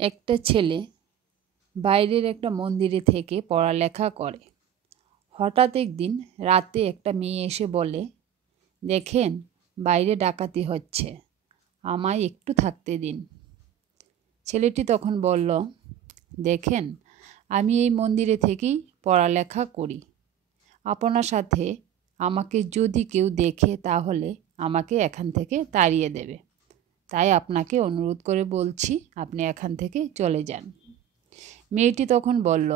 একটা ছেলে বাইরের একটা মন্দিরে থেকে পড়ালেখা করে। হঠাৎ একদিন রাতে একটা মেয়ে এসে বলে, দেখেন বাইরে ডাকাতি হচ্ছে, আমায় একটু থাকতে দিন। ছেলেটি তখন বলল, দেখেন আমি এই মন্দিরে থেকেই পড়ালেখা করি, আপনার সাথে আমাকে যদি কেউ দেখে তাহলে আমাকে এখান থেকে তাড়িয়ে দেবে, তাই আপনাকে অনুরোধ করে বলছি আপনি এখান থেকে চলে যান। মেয়েটি তখন বলল,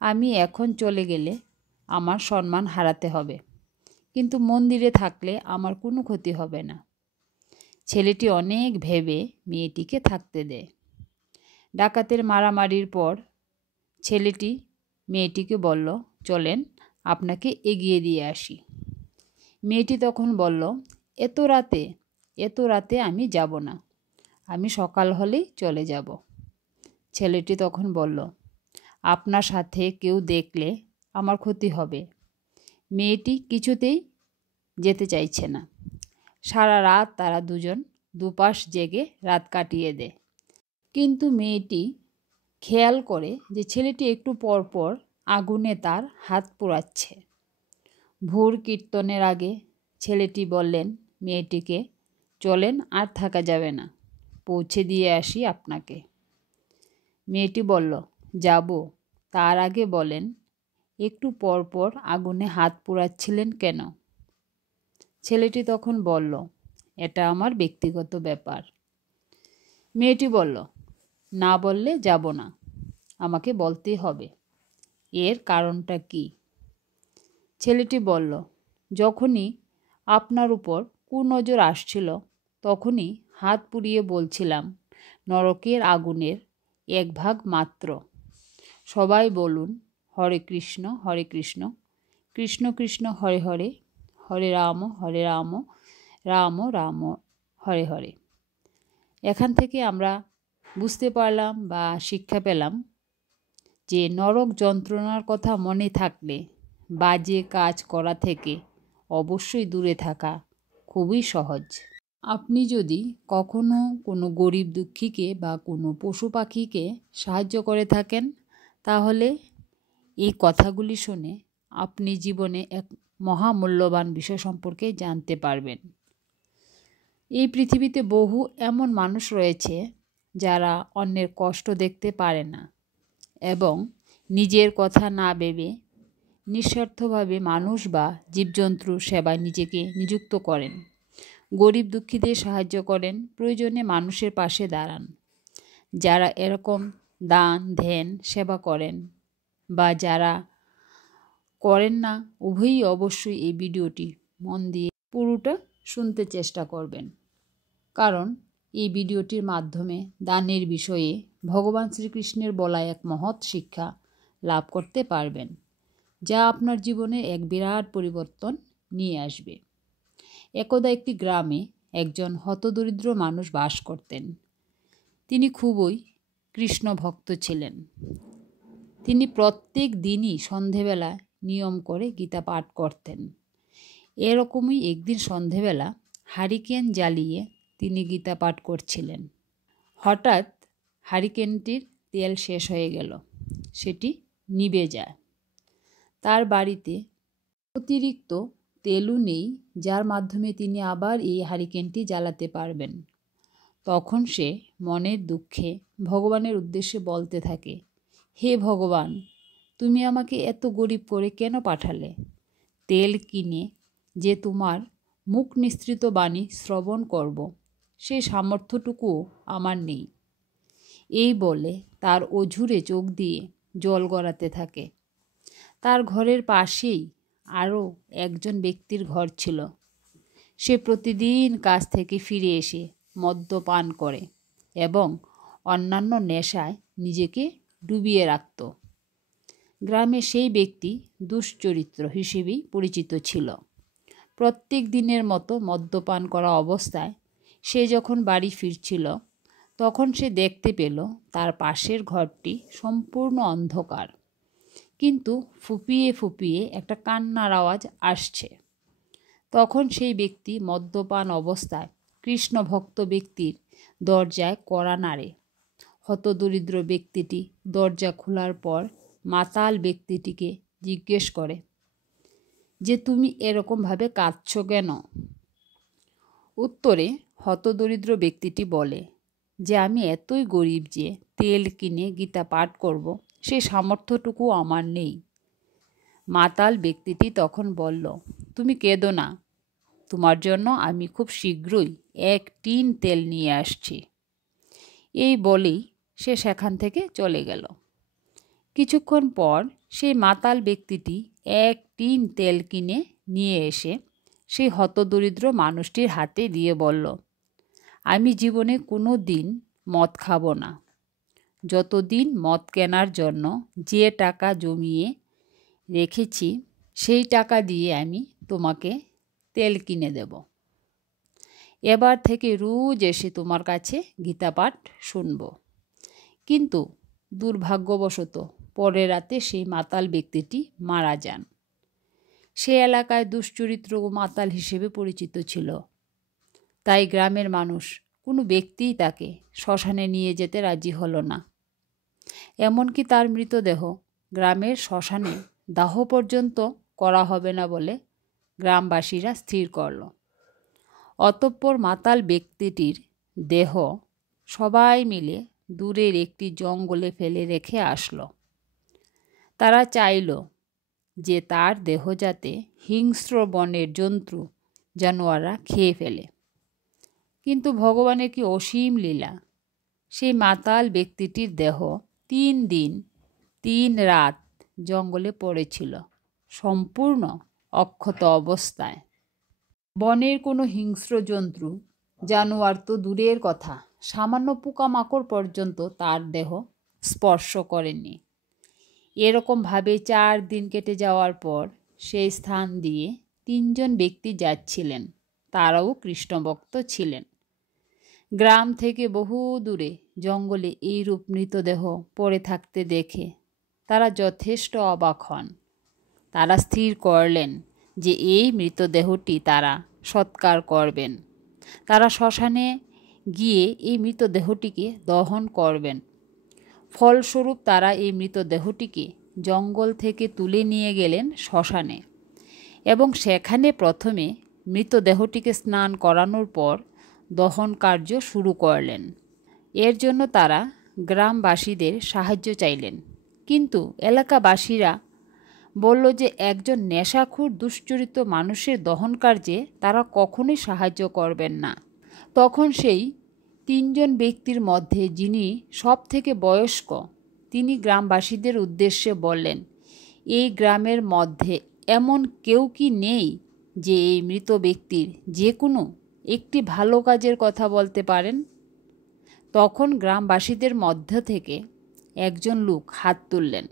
আমি এখন চলে গেলে আমার সম্মান হারাতে হবে, কিন্তু মন্দিরে থাকলে আমার কোনো ক্ষতি হবে না। ছেলেটি অনেক ভেবে মেয়েটিকে থাকতে দেয়। ডাকাতের মারামারির পর ছেলেটি মেয়েটিকে বলল, চলেন আপনাকে এগিয়ে দিয়ে আসি। মেয়েটি তখন বলল, এত রাতে আমি যাব না, আমি সকাল হলেই চলে যাব। ছেলেটি তখন বলল, আপনার সাথে কেউ দেখলে আমার ক্ষতি হবে। মেয়েটি কিছুতেই যেতে চাইছে না। সারা রাত তারা দুজন দুপাশ জেগে রাত কাটিয়ে দেয়। কিন্তু মেয়েটি খেয়াল করে যে ছেলেটি একটু পর পর আগুনে তার হাত পোড়াচ্ছে। ভোর কীর্তনের আগে ছেলেটি বললেন মেয়েটিকে, চলেন আর থাকা যাবে না, পৌঁছে দিয়ে আসি আপনাকে। মেয়েটি বলল, যাব, তার আগে বলেন একটু পর পর আগুনে হাত পোড়াচ্ছিলেন কেন? ছেলেটি তখন বলল, এটা আমার ব্যক্তিগত ব্যাপার। মেয়েটি বলল, না বললে যাব না, আমাকে বলতেই হবে, এর কারণটা কি? ছেলেটি বলল, যখনই আপনার উপর কুনজর আসছিল তখনই হাত পুড়িয়ে বলছিলাম নরকের আগুনের এক ভাগ মাত্র। সবাই বলুন হরে কৃষ্ণ কৃষ্ণ কৃষ্ণ হরে হরে, হরে রাম রাম রাম হরে হরে। এখান থেকে আমরা বুঝতে পারলাম বা শিক্ষা পেলাম যে নরক যন্ত্রণার কথা মনে থাকলে বাজে কাজ করা থেকে অবশ্যই দূরে থাকা খুবই সহজ। আপনি যদি কখনো কোনো গরিব দুঃখীকে বা কোনো পশু পাখিকে সাহায্য করে থাকেন, তাহলে এই কথাগুলি শুনে আপনি জীবনে এক মহামূল্যবান বিষয় সম্পর্কে জানতে পারবেন। এই পৃথিবীতে বহু এমন মানুষ রয়েছে যারা অন্যের কষ্ট দেখতে পারে না এবং নিজের কথা না ভেবে নিঃস্বার্থভাবে মানুষ বা জীবজন্তুর সেবায় নিজেকে নিযুক্ত করেন, গরিব দুঃখীদের সাহায্য করেন, প্রয়োজনে মানুষের পাশে দাঁড়ান। যারা এরকম দান ধ্যান সেবা করেন বা যারা করেন না, উভয়ই অবশ্যই এই ভিডিওটি মন দিয়ে পুরোটা শুনতে চেষ্টা করবেন, কারণ এই ভিডিওটির মাধ্যমে দানের বিষয়ে ভগবান শ্রীকৃষ্ণের বলা এক মহৎ শিক্ষা লাভ করতে পারবেন, যা আপনার জীবনে এক বিরাট পরিবর্তন নিয়ে আসবে। একদা একটি গ্রামে একজন হতদরিদ্র মানুষ বাস করতেন। তিনি খুবই কৃষ্ণ ভক্ত ছিলেন। তিনি প্রত্যেক দিনই সন্ধেবেলা নিয়ম করে গীতা পাঠ করতেন। এরকমই একদিন সন্ধেবেলা হারিকেন জ্বালিয়ে তিনি গীতা পাঠ করছিলেন। হঠাৎ হারিকেনটির তেল শেষ হয়ে গেল, সেটি নিভে যায়। তার বাড়িতে অতিরিক্ত তেলও নেই, যার মাধ্যমে তিনি আবার এই হারিকেনটি জ্বালাতে পারবেন। তখন সে মনের দুঃখে ভগবানের উদ্দেশ্যে বলতে থাকে, হে ভগবান, তুমি আমাকে এত গরিব করে কেন পাঠালে? তেল কিনে যে তোমার মুখ নিঃসৃত বাণী শ্রবণ করব, সেই সামর্থ্যটুকুও আমার নেই। এই বলে তার অঝুরে চোখ দিয়ে জল গড়াতে থাকে। তার ঘরের পাশেই আরও একজন ব্যক্তির ঘর ছিল। সে প্রতিদিন কাজ থেকে ফিরে এসে মদ্যপান করে এবং অন্যান্য নেশায় নিজেকে ডুবিয়ে রাখত। গ্রামে সেই ব্যক্তি দুশ্চরিত্র হিসেবেই পরিচিত ছিল। প্রত্যেক দিনের মতো মদ্যপান করা অবস্থায় সে যখন বাড়ি ফিরছিল, তখন সে দেখতে পেল তার পাশের ঘরটি সম্পূর্ণ অন্ধকার, কিন্তু ফুপিয়ে ফুপিয়ে একটা কান্নার আওয়াজ আসছে। তখন সেই ব্যক্তি মদ্যপান অবস্থায় কৃষ্ণ ভক্ত ব্যক্তির দরজায় কড়া নাড়ে। হতদরিদ্র ব্যক্তিটি দরজা খোলার পর মাতাল ব্যক্তিটিকে জিজ্ঞেস করে যে তুমি এরকমভাবে কাঁদছ কেন? উত্তরে হতদরিদ্র ব্যক্তিটি বলে যে আমি এতই গরিব যে তেল কিনে গীতা পাঠ করব সে সামর্থ্যটুকু আমার নেই। মাতাল ব্যক্তিটি তখন বলল, তুমি কেঁদো না, তোমার জন্য আমি খুব শীঘ্রই 1 টিন তেল নিয়ে আসছি। এই বলেই সে সেখান থেকে চলে গেল। কিছুক্ষণ পর সেই মাতাল ব্যক্তিটি 1 টিন তেল কিনে নিয়ে এসে সেই হতদরিদ্র মানুষটির হাতে দিয়ে বলল, আমি জীবনে কোনো দিন মদ খাবো না। যতদিন মদ কেনার জন্য যে টাকা জমিয়ে রেখেছি সেই টাকা দিয়ে আমি তোমাকে তেল কিনে দেব। এবার থেকে রোজ এসে তোমার কাছে গীতাপাঠ শুনব। কিন্তু দুর্ভাগ্যবশত পরের রাতে সেই মাতাল ব্যক্তিটি মারা যান। সে এলাকায় দুশ্চরিত্র ও মাতাল হিসেবে পরিচিত ছিল। তাই গ্রামের মানুষ কোনো ব্যক্তিই তাকে শ্মশানে নিয়ে যেতে রাজি হলো না। এমনকি তার মৃতদেহ গ্রামের শ্মশানে দাহ পর্যন্ত করা হবে না বলে গ্রামবাসীরা স্থির করল। অতঃপর মাতাল ব্যক্তিটির দেহ সবাই মিলে দূরের একটি জঙ্গলে ফেলে রেখে আসলো। তারা চাইল যে তার দেহ যাতে হিংস্র বনের জন্তু জানোয়াররা খেয়ে ফেলে। কিন্তু ভগবানের কি অসীম লীলা! সেই মাতাল ব্যক্তিটির দেহ 3 দিন 3 রাত জঙ্গলে পড়েছিল, সম্পূর্ণ অক্ষত অবস্থায়। বনের কোনো হিংস্র জন্তু জানোয়ার তো দূরের কথা, সামান্য পোকামাকড় পর্যন্ত তার দেহ স্পর্শ করেনি। এরকমভাবে 4 দিন কেটে যাওয়ার পর সেই স্থান দিয়ে 3 জন ব্যক্তি যাচ্ছিলেন। তারাও কৃষ্ণভক্ত ছিলেন। গ্রাম থেকে বহু দূরে জঙ্গলে এইরূপ মৃতদেহ পড়ে থাকতে দেখে তারা যথেষ্ট অবাক হন। তারা স্থির করলেন যে এই মৃতদেহটি তারা সৎকার করবেন। তারা শ্মশানে গিয়ে এই মৃতদেহটিকে দহন করবেন। ফলস্বরূপ তারা এই মৃতদেহটিকে জঙ্গল থেকে তুলে নিয়ে গেলেন শ্মশানে এবং সেখানে প্রথমে মৃতদেহটিকে স্নান করানোর পর দহন কার্য শুরু করলেন। এর জন্য তারা গ্রামবাসীদের সাহায্য চাইলেন, কিন্তু এলাকাবাসীরা বলল যে একজন নেশাখোর দুশ্চরিত্র মানুষের দহন কার্যে তারা কখনোই সাহায্য করবেন না। তখন সেই 3 জন ব্যক্তির মধ্যে যিনি সব থেকে বয়স্ক তিনি গ্রামবাসীদের উদ্দেশ্যে বললেন, এই গ্রামের মধ্যে এমন কেউ কি নেই যে এই মৃত ব্যক্তির যে কোনো একটি ভালো কাজের কথা বলতে পারেন? তখন গ্রামবাসীদের মধ্য থেকে একজন লোক হাত তুললেন।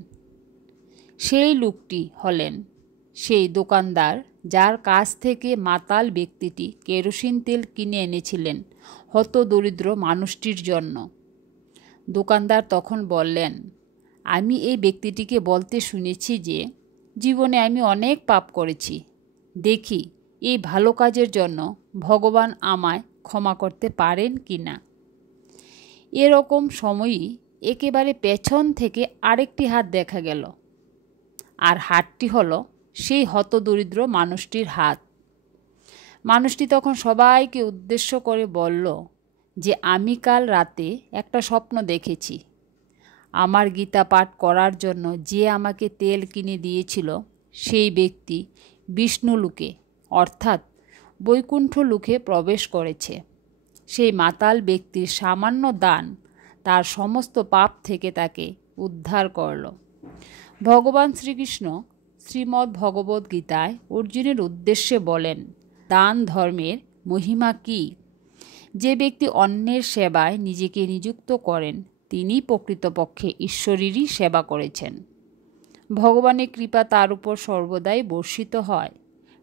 সেই লোকটি হলেন সেই দোকানদার যার কাছ থেকে মাতাল ব্যক্তিটি কেরোসিন তেল কিনে এনেছিলেন হতদরিদ্র মানুষটির জন্য। দোকানদার তখন বললেন, আমি এই ব্যক্তিটিকে বলতে শুনেছি যে জীবনে আমি অনেক পাপ করেছি, দেখি এই ভালো কাজের জন্য ভগবান আমায় ক্ষমা করতে পারেন কি না। এরকম সময়ই একেবারে পেছন থেকে আরেকটি হাত দেখা গেল, আর হাতটি হলো সেই হতদরিদ্র মানুষটির হাত। মানুষটি তখন সবাইকে উদ্দেশ্য করে বলল যে আমি কাল রাতে একটা স্বপ্ন দেখেছি। আমার গীতা পাঠ করার জন্য যে আমাকে তেল কিনে দিয়েছিল সেই ব্যক্তি বিষ্ণুলোকে অর্থাৎ বৈকুণ্ঠ লোকে প্রবেশ করেছে। সেই মাতাল ব্যক্তির সামান্য দান তার সমস্ত পাপ থেকে তাকে উদ্ধার করল। ভগবান শ্রীকৃষ্ণ শ্রীমদ্ ভগবদ্ গীতায় অর্জুনের উদ্দেশ্যে বলেন, দান ধর্মের মহিমা কী? যে ব্যক্তি অন্যের সেবায় নিজেকে নিযুক্ত করেন তিনি প্রকৃতপক্ষে ঈশ্বরেরই সেবা করেছেন। ভগবানের কৃপা তার উপর সর্বদাই বর্ষিত হয়।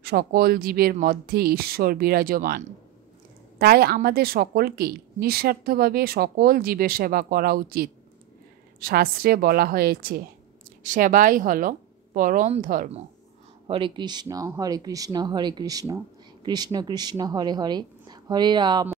সকল জীবের মধ্যে ঈশ্বর বিরাজমান। তাই আমাদের সকলকেই নিঃস্বার্থভাবে সকল জীবের সেবা করা উচিত। শাস্ত্রে বলা হয়েছে, সেবাই হলো পরম ধর্ম। হরে কৃষ্ণ হরে কৃষ্ণ, কৃষ্ণ কৃষ্ণ হরে হরে, হরে রাম